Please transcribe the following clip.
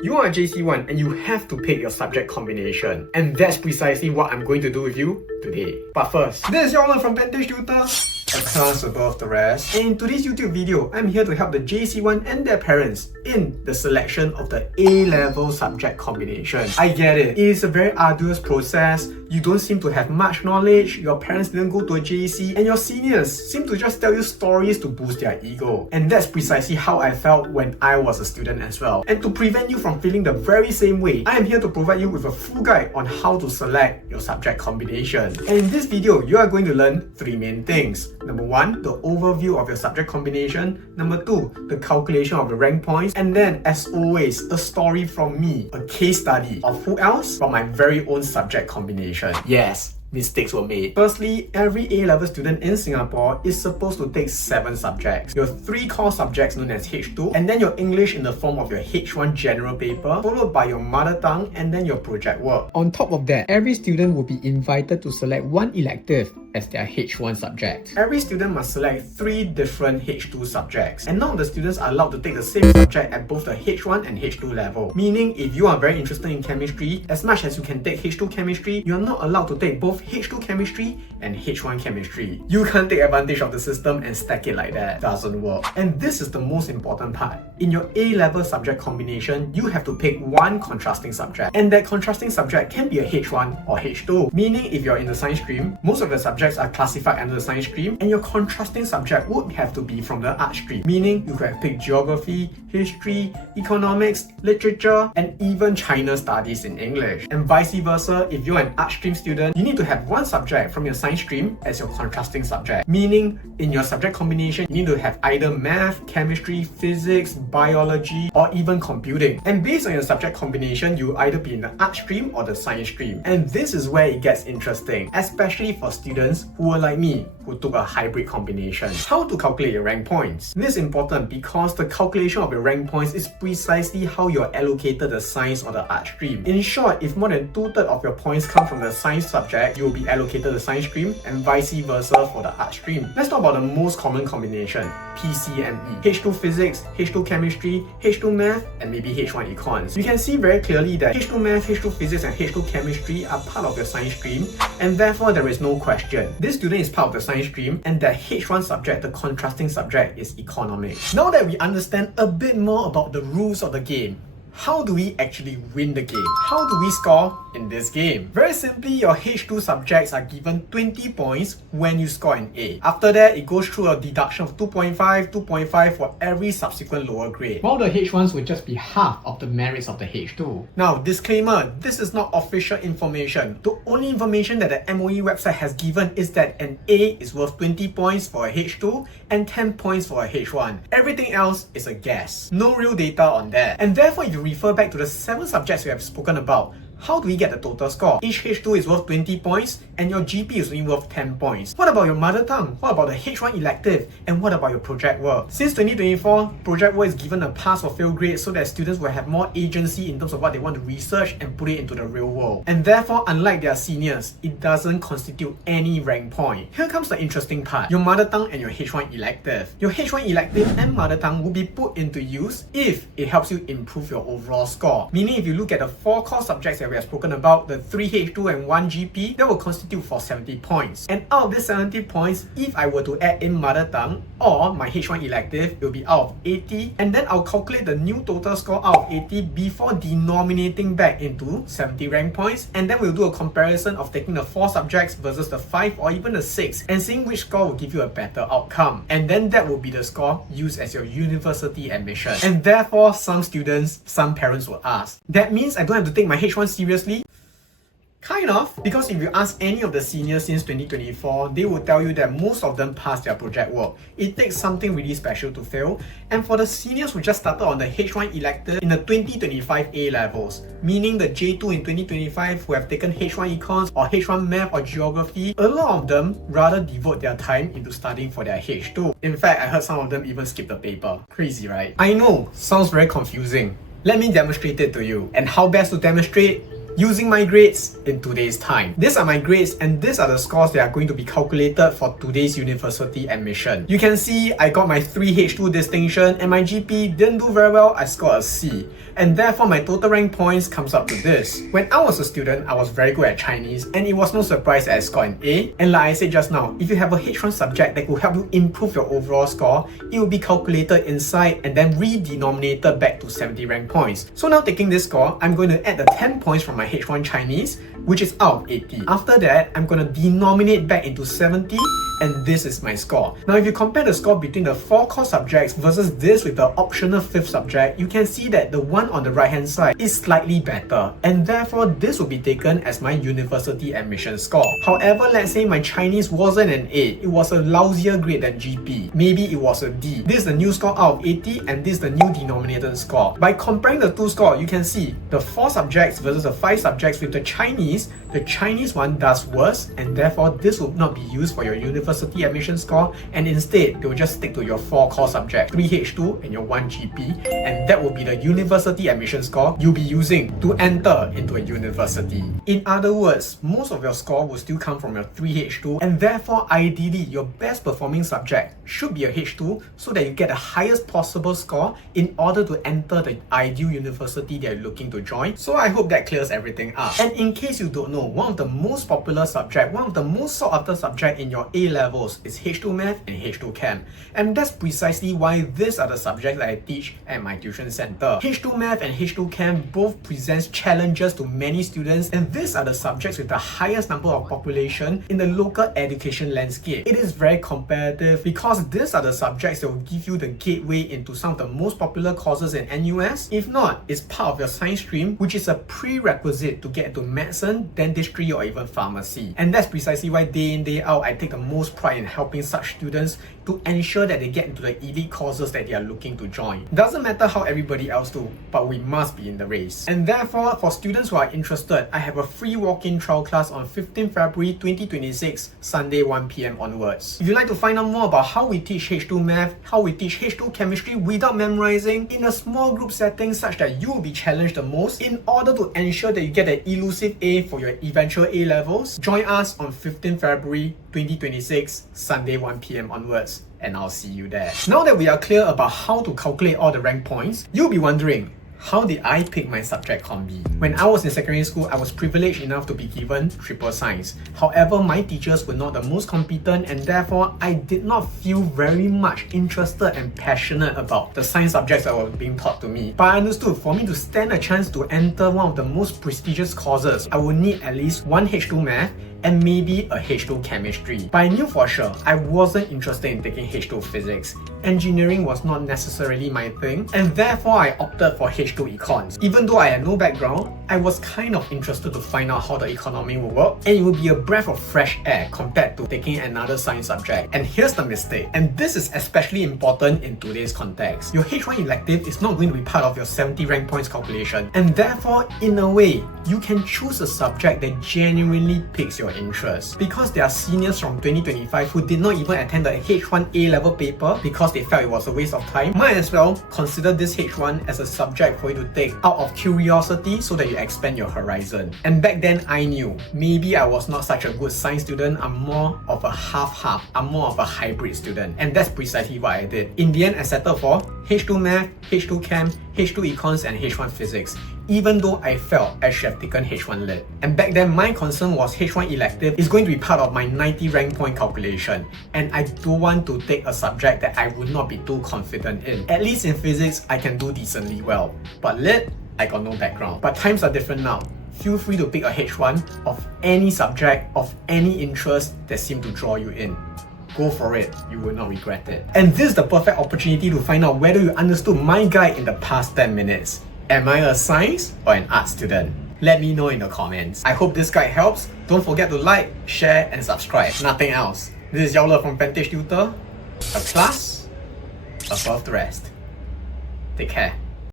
You are a JC1 and you have to pick your subject combination. And that's precisely what I'm going to do with you today. But first, this is your from Vantage Tutor, a class above the rest. And in today's YouTube video, I'm here to help the JC1 and their parents in the selection of the A-level subject combination. I get it. It is a very arduous process. You don't seem to have much knowledge, your parents didn't go to a JC, and your seniors seem to just tell you stories to boost their ego. And that's precisely how I felt when I was a student as well. And to prevent you from feeling the very same way, I am here to provide you with a full guide on how to select your subject combination. And in this video, you are going to learn three main things. Number one, the overview of your subject combination. Number two, the calculation of the rank points. And then, as always, a story from me, a case study of who else from my very own subject combination. Yes, mistakes were made. Firstly, every A-level student in Singapore is supposed to take 7 subjects. Your 3 core subjects known as H2, and then your English in the form of your H1 general paper, followed by your mother tongue and then your project work. On top of that, every student will be invited to select one elective as their H1 subject. Every student must select 3 different H2 subjects, and none of the students are allowed to take the same subject at both the H1 and H2 level. Meaning, if you are very interested in chemistry, as much as you can take H2 chemistry, you are not allowed to take both H2 chemistry and H1 chemistry. You can't take advantage of the system and stack it like that. Doesn't work. And this is the most important part. In your A-level subject combination, you have to pick one contrasting subject, and that contrasting subject can be a H1 or H2. Meaning, if you're in the science stream, most of the subjects are classified under the science stream, and your contrasting subject would have to be from the art stream. Meaning, you could have picked geography, history, economics, literature, and even China studies in English. And vice versa, if you're an art stream student, you need to have one subject from your science stream as your contrasting subject. Meaning, in your subject combination, you need to have either math, chemistry, physics, biology, or even computing. And based on your subject combination, you'll either be in the art stream or the science stream. And this is where it gets interesting, especially for students who are like me, who took a hybrid combination. How to calculate your rank points? This is important because the calculation of your rank points is precisely how you're allocated the science or the art stream. In short, if more than 2/3 of your points come from the science subject, you will be allocated the science stream, and vice versa for the art stream. Let's talk about the most common combination, PCME. H2 physics, H2 chemistry, H2 math, and maybe H1 econs. You can see very clearly that H2 math, H2 physics, and H2 chemistry are part of your science stream, and therefore there is no question. This student is part of the science stream, and the H1 subject, the contrasting subject, is economics. Now that we understand a bit more about the rules of the game, how do we actually win the game? How do we score in this game? Very simply, your H2 subjects are given 20 points when you score an A. After that, it goes through a deduction of 2.5 for every subsequent lower grade. While the H1s would just be half of the merits of the H2. Now, disclaimer, this is not official information. The only information that the MOE website has given is that an A is worth 20 points for a H2 and 10 points for a H1. Everything else is a guess. No real data on that. And therefore, if you refer back to the 7 subjects we have spoken about, how do we get the total score? Each H2 is worth 20 points and your GP is only worth 10 points. What about your mother tongue? What about the H1 elective? And what about your project work? Since 2024, project work is given a pass or fail grade so that students will have more agency in terms of what they want to research and put it into the real world. And therefore, unlike their seniors, it doesn't constitute any rank point. Here comes the interesting part. Your mother tongue and your H1 elective. Your H1 elective and mother tongue will be put into use if it helps you improve your overall score. Meaning, if you look at the 4 core subjects that we have spoken about, the 3 H2 and 1 GP, that will constitute for 70 points. And out of this 70 points, if I were to add in mother tongue or my H1 elective, it will be out of 80, and then I'll calculate the new total score out of 80 before denominating back into 70 rank points, and then we'll do a comparison of taking the 4 subjects versus the 5 or even the 6 and seeing which score will give you a better outcome. And then that will be the score used as your university admission. And therefore, some students, some parents will ask, that means I don't have to take my H1 seriously? Kind of, because if you ask any of the seniors since 2024, they will tell you that most of them passed their project work. It takes something really special to fail. And for the seniors who just started on the H1 elective in the 2025 A levels, meaning the J2 in 2025 who have taken H1 econs or H1 math or geography, a lot of them rather devote their time into studying for their H2. In fact, I heard some of them even skip the paper. Crazy, right? I know, sounds very confusing. Let me demonstrate it to you. And how best to demonstrate? using my grades in today's time. These are my grades and these are the scores that are going to be calculated for today's university admission. You can see I got my 3H2 distinction and my GP didn't do very well. I scored a C. And therefore my total rank points comes up to this. When I was a student, I was very good at Chinese and it was no surprise that I scored an A. And like I said just now, if you have a H1 subject that will help you improve your overall score, it will be calculated inside and then redenominated back to 70 rank points. So now taking this score, I'm going to add the 10 points from my H1 Chinese, which is out of 80. After that, I'm going to denominate back into 70 and this is my score. Now if you compare the score between the 4 core subjects versus this with the optional 5th subject, you can see that the one on the right hand side is slightly better and therefore this will be taken as my university admission score. However, let's say my Chinese wasn't an A, it was a lousier grade than GP. Maybe it was a D. This is the new score out of 80 and this is the new denominated score. By comparing the two scores, you can see the 4 subjects versus the 5 subjects with the Chinese one does worse and therefore this will not be used for your university admission score and instead they will just stick to your 4 core subjects, 3H2 and your 1 GP, and that will be the university admission score you'll be using to enter into a university. In other words, most of your score will still come from your 3H2 and therefore ideally your best performing subject should be a H2 so that you get the highest possible score in order to enter the ideal university that you're looking to join. So I hope that clears everything up. And in case you don't know, one of the most popular subject, one of the most sought after subject in your A levels is H2 Math and H2 Chem. And that's precisely why these are the subjects that I teach at my tuition center. H2 Math and H2 Chem both presents challenges to many students and these are the subjects with the highest number of population in the local education landscape. It is very competitive because these are the subjects that will give you the gateway into some of the most popular courses in NUS. If not, it's part of your science stream, which is a prerequisite to get into medicine, dentistry or even pharmacy. And that's precisely why day in day out I take the most pride in helping such students to ensure that they get into the elite courses that they are looking to join. Doesn't matter how everybody else do, but we must be in the race. And therefore, for students who are interested, I have a free walk-in trial class on 15 February 2026, Sunday 1 PM onwards. If you'd like to find out more about how we teach H2 Math, how we teach H2 Chemistry without memorizing in a small group setting such that you will be challenged the most in order to ensure that you get an elusive A for your eventual A levels, join us on 15 February 2026, Sunday 1 PM onwards, and I'll see you there. Now that we are clear about how to calculate all the rank points, you'll be wondering, how did I pick my subject combi? When I was in secondary school, I was privileged enough to be given triple science. However, my teachers were not the most competent and therefore I did not feel very much interested and passionate about the science subjects that were being taught to me. But I understood for me to stand a chance to enter one of the most prestigious courses, I would need at least one H2 Math and maybe a H2 Chemistry. But I knew for sure I wasn't interested in taking H2 Physics. Engineering was not necessarily my thing and therefore I opted for H2 Econs. Even though I had no background, I was kind of interested to find out how the economy will work and it would be a breath of fresh air compared to taking another science subject. And here's the mistake, and this is especially important in today's context. Your H1 elective is not going to be part of your 70 rank points calculation and therefore in a way, you can choose a subject that genuinely piques your interest. Because there are seniors from 2025 who did not even attend the H1 A-level paper because they felt it was a waste of time, might as well consider this H1 as a subject for you to take out of curiosity so that you expand your horizon. And back then I knew maybe I was not such a good science student, I'm more of a half-half, I'm more of a hybrid student. And that's precisely what I did. In the end, I settled for H2 Math, H2 Chem, H2 Econs and H1 Physics, even though I felt I should have taken H1 Lit. And back then my concern was H1 elective is going to be part of my 90 rank point calculation and I don't want to take a subject that I would not be too confident in. At least in physics, I can do decently well. But Lit, I got no background. But times are different now. Feel free to pick a H1 of any subject, of any interest that seem to draw you in. Go for it, you will not regret it. And this is the perfect opportunity to find out whether you understood my guide in the past 10 minutes. Am I a science or an art student? Let me know in the comments. I hope this guide helps. Don't forget to like, share and subscribe. Nothing else. This is Yao Le from Vantage Tutor. A class above the rest. Take care.